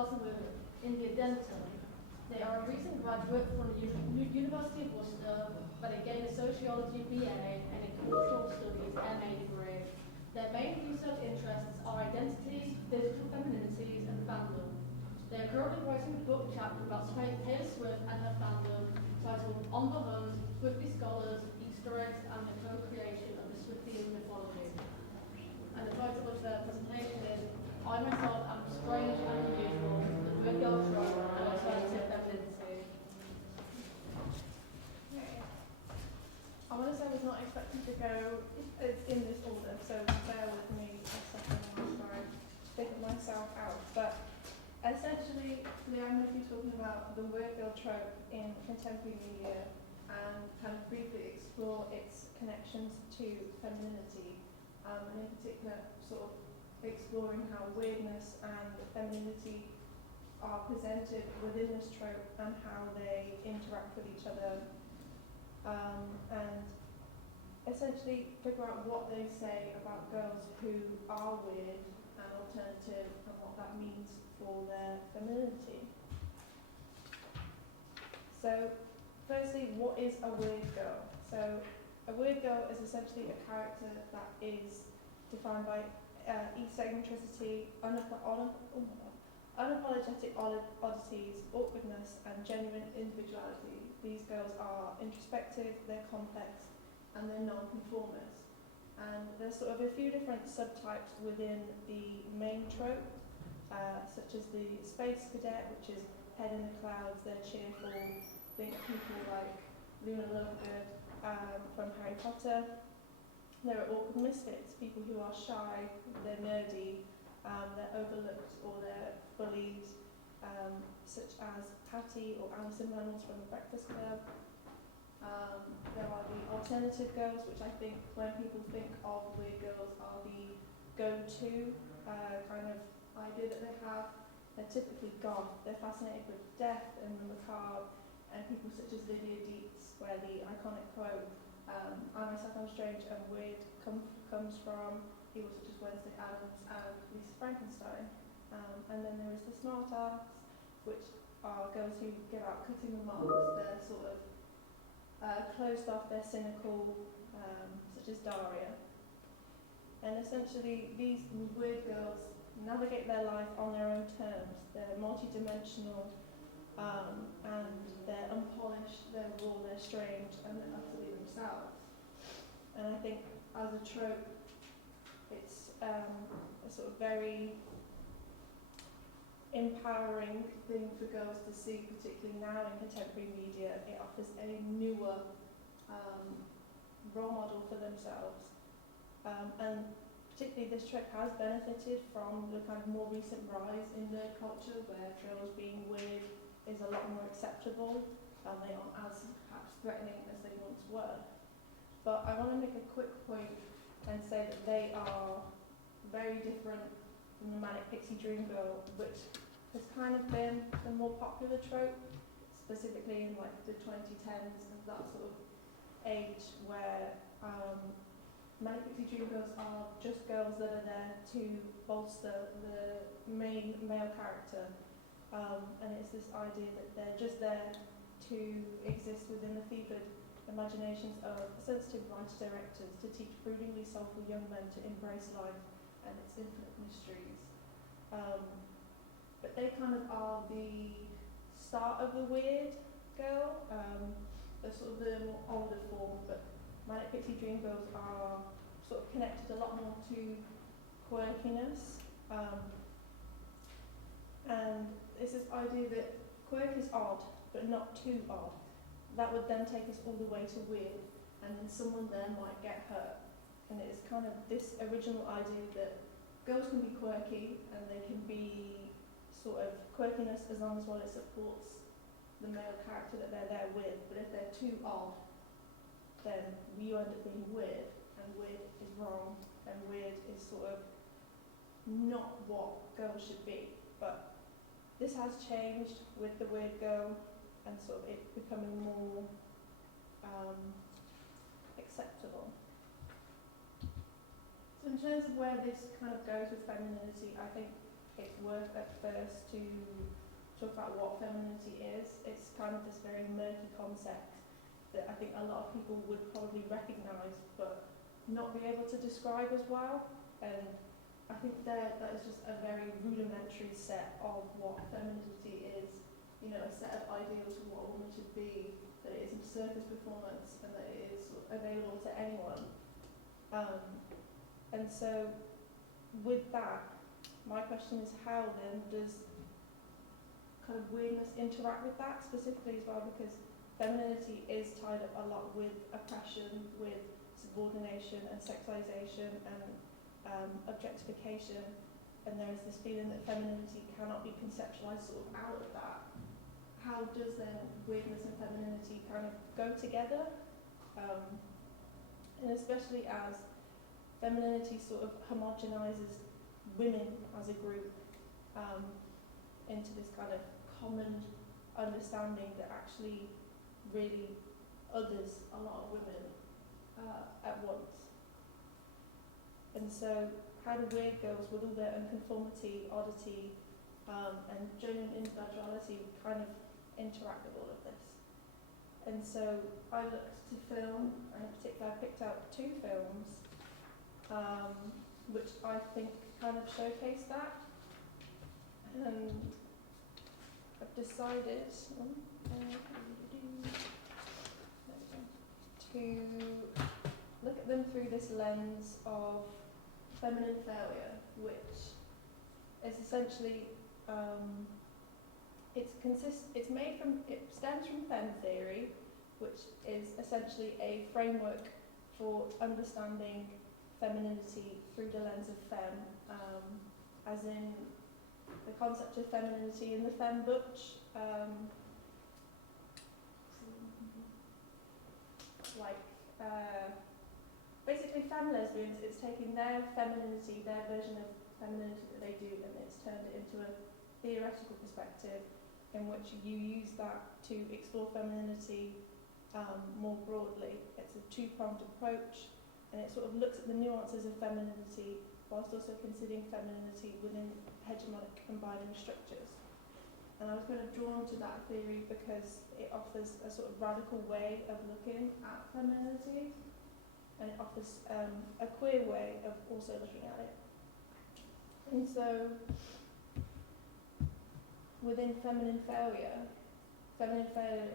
starting with India Denton. They are a recent graduate from the University of Worcester, where they gained a sociology BA and a cultural studies MA degree. Their main research interests are identity, digital femininities, and fandom. They are currently writing a book chapter about Taylor Swift and her fandom, titled On the Hunt, Swiftie Scholars, Easter Eggs, and the Co-Creation of the Swiftian Mythology. And the title of their presentation is I Myself Am Strange and Unusual, the Weird Girl Trope and Alternative Femininity. I want to say I was not expecting to go in this order, so bear with me a second while I figure myself out. But essentially, today I'm going to be talking about the weird girl trope in contemporary media and kind of briefly explore its connections to femininity, and in particular, sort of exploring how weirdness and femininity are presented within this trope and how they interact with each other. And essentially figure out what they say about girls who are weird and alternative and what that means for their femininity. So, firstly, what is a weird girl? So, a weird girl is essentially a character that is defined by eccentricity, unapologetic oddities, awkwardness, and genuine individuality. These girls are introspective, they're complex, and they're non-conformist. And there's sort of a few different subtypes within the main trope, such as the space cadet, which is head in the clouds, they're cheerful. Think people like Luna Lovegood from Harry Potter. There are awkward misfits, people who are shy, they're nerdy, they're overlooked or they're bullied, such as Patty or Alison Reynolds from The Breakfast Club. There are the alternative girls, which I think when people think of weird girls are the go-to kind of idea that they have. They're typically goth, they're fascinated with death and the macabre, and people such as Lydia Dietz, where the iconic quote, I myself am strange and weird comes from, people such as Wednesday Addams and Lisa Frankenstein. And then there is the smart arts, which are girls who give out cutting remarks, they're sort of closed off, they're cynical, such as Daria. And essentially, these weird girls navigate their life on their own terms. They're multi-dimensional, and they're unpolished, they're raw, they're strange, and they're utterly themselves. And I think as a trope, it's a sort of very empowering thing for girls to see, particularly now in contemporary media. It offers a newer role model for themselves. And particularly this trope has benefited from the kind of more recent rise in nerd culture, where girls being weird is a lot more acceptable, and they aren't as perhaps threatening as they once were. But I want to make a quick point and say that they are very different from the Manic Pixie Dream Girl, which has kind of been the more popular trope, specifically in like the 2010s and that sort of age where Manic Pixie Dream Girls are just girls that are there to bolster the main male character. And it's this idea that they're just there to exist within the fevered imaginations of sensitive writer-directors to teach broodingly soulful young men to embrace life and its infinite mysteries. But they kind of are the start of the weird girl. They're sort of the more older form, but Manic Pixie Dream Girls are sort of connected a lot more to quirkiness. And it's this idea that quirk is odd, but not too odd. That would then take us all the way to weird, and then someone there might get hurt. And it's kind of this original idea that girls can be quirky, and they can be sort of quirkiness as long as it supports the male character that they're there with. But if they're too odd, then you end up being weird, and weird is wrong, and weird is sort of not what girls should be. But this has changed with the weird girl, and sort of it becoming more acceptable. So in terms of where this kind of goes with femininity, I think it's worth at first to talk about what femininity is. It's kind of this very murky concept that I think a lot of people would probably recognise but not be able to describe as well. And I think that is just a very rudimentary set of what femininity is, you know, a set of ideals of what a woman should be, that it isn't surface performance and that it is sort of available to anyone. And so with that, my question is how then does kind of weirdness interact with that specifically as well, because femininity is tied up a lot with oppression, with subordination and sexualization and objectification, and there is this feeling that femininity cannot be conceptualized sort of out of that. How does then weirdness and femininity kind of go together? And especially as femininity sort of homogenizes women as a group into this kind of common understanding that actually really others a lot of women at once. And so how do weird girls, with all their unconformity, oddity, and genuine individuality, kind of interact with all of this? And so I looked to film, and in particular I picked out 2 films which I think kind of showcase that. And I've decided to look at them through this lens of feminine failure, which is essentially it stems from fem theory, which is essentially a framework for understanding femininity through the lens of fem, as in the concept of femininity in the fem butch, basically femme lesbians, it's taking their femininity, their version of femininity that they do, and it's turned it into a theoretical perspective in which you use that to explore femininity more broadly. It's a 2-pronged approach, and it sort of looks at the nuances of femininity whilst also considering femininity within hegemonic and binary structures. And I was kind of drawn to that theory because it offers a sort of radical way of looking at femininity, and it offers a queer way of also looking at it. And so within feminine failure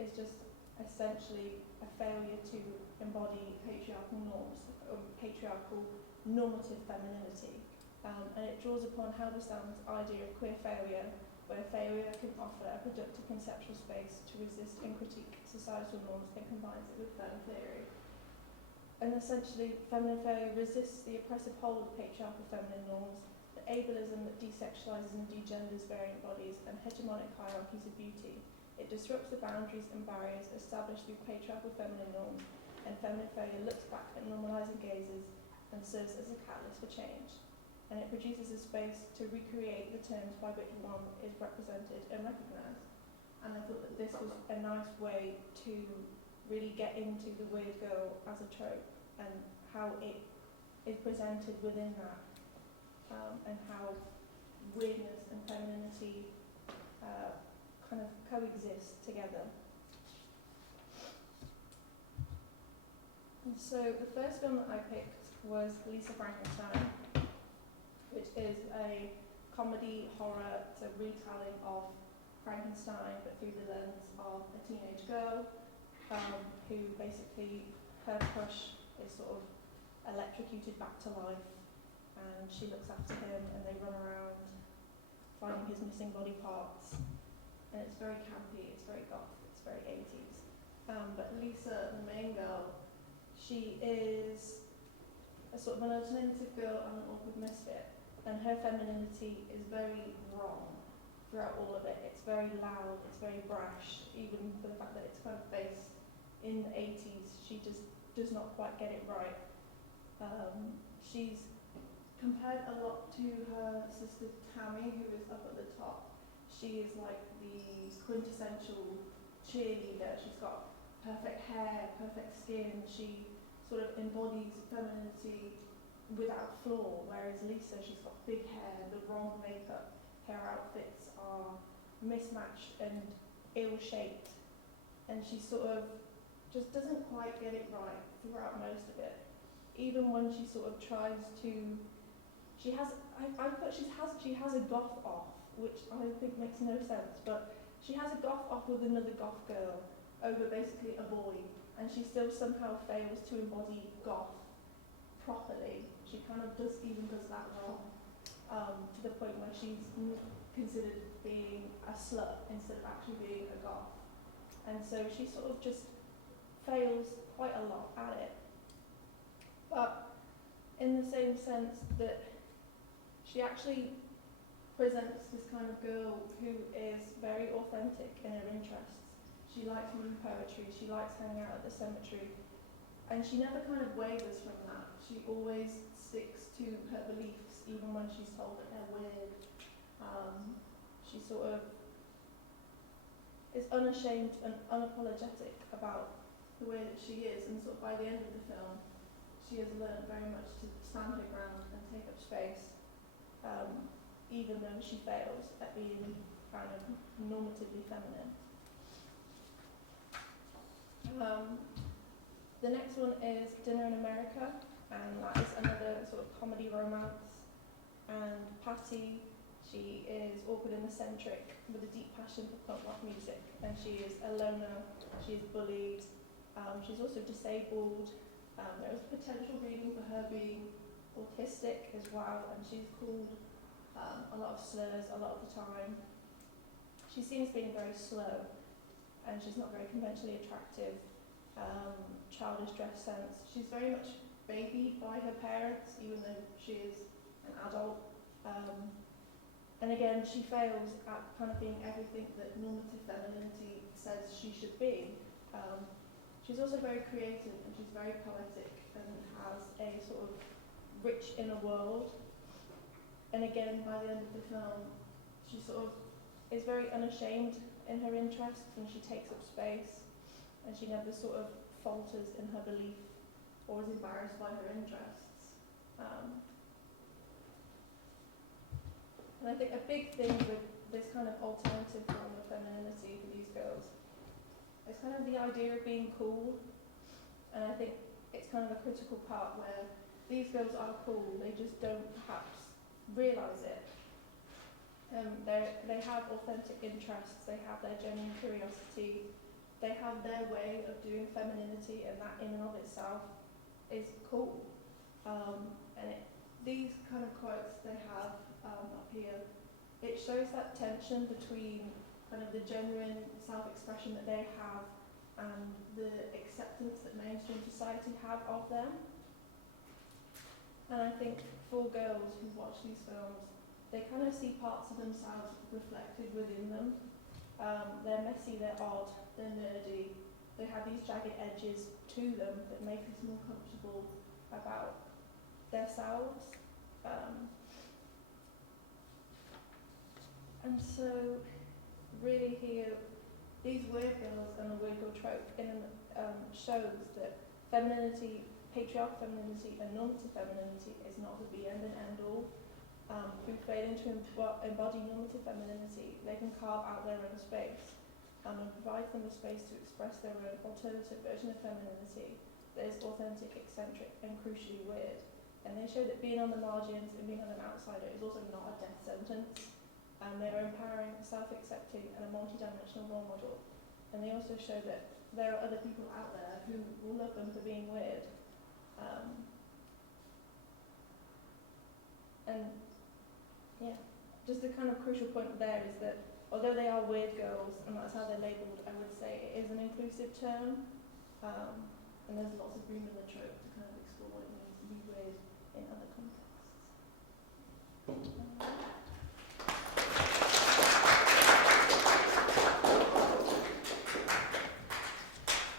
is just essentially a failure to embody patriarchal norms, or patriarchal normative femininity. And it draws upon Halberstam's idea of queer failure, where failure can offer a productive conceptual space to resist and critique societal norms, and combines it with fem theory. And essentially, feminine failure resists the oppressive hold of patriarchal feminine norms, the ableism that desexualizes and degenders variant bodies, and hegemonic hierarchies of beauty. It disrupts the boundaries and barriers established through patriarchal feminine norms, and feminine failure looks back at normalizing gazes and serves as a catalyst for change. And it produces a space to recreate the terms by which one is represented and recognised. And I thought that this was a nice way to really get into the weird girl as a trope and how it is presented within that, and how weirdness and femininity kind of coexist together. And so the first film that I picked was Lisa Frankenstein, which is a comedy horror. It's a retelling of Frankenstein, but through the lens of a teenage girl who basically, her crush is sort of electrocuted back to life, and she looks after him, and they run around finding his missing body parts. And it's very campy, it's very goth, it's very 80s. But Lisa, the main girl, she is a sort of an alternative girl and an awkward misfit. And her femininity is very wrong throughout all of it. It's very loud, it's very brash, even for the fact that it's kind of based in the 80s. She just does not quite get it right. She's compared a lot to her sister Tammy, who is up at the top. She is like the quintessential cheerleader. She's got perfect hair, perfect skin. She sort of embodies femininity without flaw, whereas Lisa, she's got big hair, the wrong makeup, her outfits are mismatched and ill-shaped, and she sort of just doesn't quite get it right throughout most of it. Even when she sort of tries to, she has a goth off, which I think makes no sense, but she has a goth off with another goth girl over basically a boy, and she still somehow fails to embody goth properly. She kind of does that well, to the point where she's considered being a slut instead of actually being a goth. And so she sort of just fails quite a lot at it. But in the same sense that she actually presents this kind of girl who is very authentic in her interests. She likes reading poetry, she likes hanging out at the cemetery, and she never kind of wavers from that. She always sticks to her beliefs, even when she's told that they're weird. She sort of is unashamed and unapologetic about the way that she is, and sort of by the end of the film, she has learned very much to stand her ground and take up space, even though she fails at being kind of normatively feminine. The next one is Dinner in America, and that is another sort of comedy romance. And Patty, she is awkward and eccentric with a deep passion for punk rock music, and she is a loner, she is bullied, she's also disabled. There is potential reading for her being autistic as well, and she's called a lot of slurs a lot of the time. She seems being very slow, and she's not very conventionally attractive. Childish dress sense. She's very much babied by her parents, even though she is an adult. And again, she fails at kind of being everything that normative femininity says she should be. She's also very creative, and she's very poetic, and has a sort of rich inner world. And again, by the end of the film, she sort of is very unashamed in her interests, and she takes up space, and she never sort of falters in her belief or is embarrassed by her interests. And I think a big thing with this kind of alternative form of femininity for these girls is kind of the idea of being cool. And I think it's kind of a critical part where these girls are cool, they just don't perhaps realise it. They have authentic interests, they have their genuine curiosity, they have their way of doing femininity, and that in and of itself is cool. These kind of quotes they have up here, it shows that tension between kind of the genuine self-expression that they have and the acceptance that mainstream society have of them. And I think for girls who watch these films, they kind of see parts of themselves reflected within them. They're messy, they're odd, they're nerdy, they have these jagged edges to them that make us more comfortable about themselves. And so really here, these weird girls and the weird girl trope shows that femininity, patriarchal femininity and normative femininity is not the be and end all. Through failing to embody normative femininity, they can carve out their own space and provide them a space to express their own alternative version of femininity that is authentic, eccentric, and crucially weird. And they show that being on the margins and being on an outsider is also not a death sentence. They are empowering, self-accepting, and a multi-dimensional role model. And they also show that there are other people out there who will love them for being weird. Just a kind of crucial point there is that although they are weird girls, and that's how they're labelled, I would say it is an inclusive term. And there's lots of room in the trope to kind of explore what it means to be weird.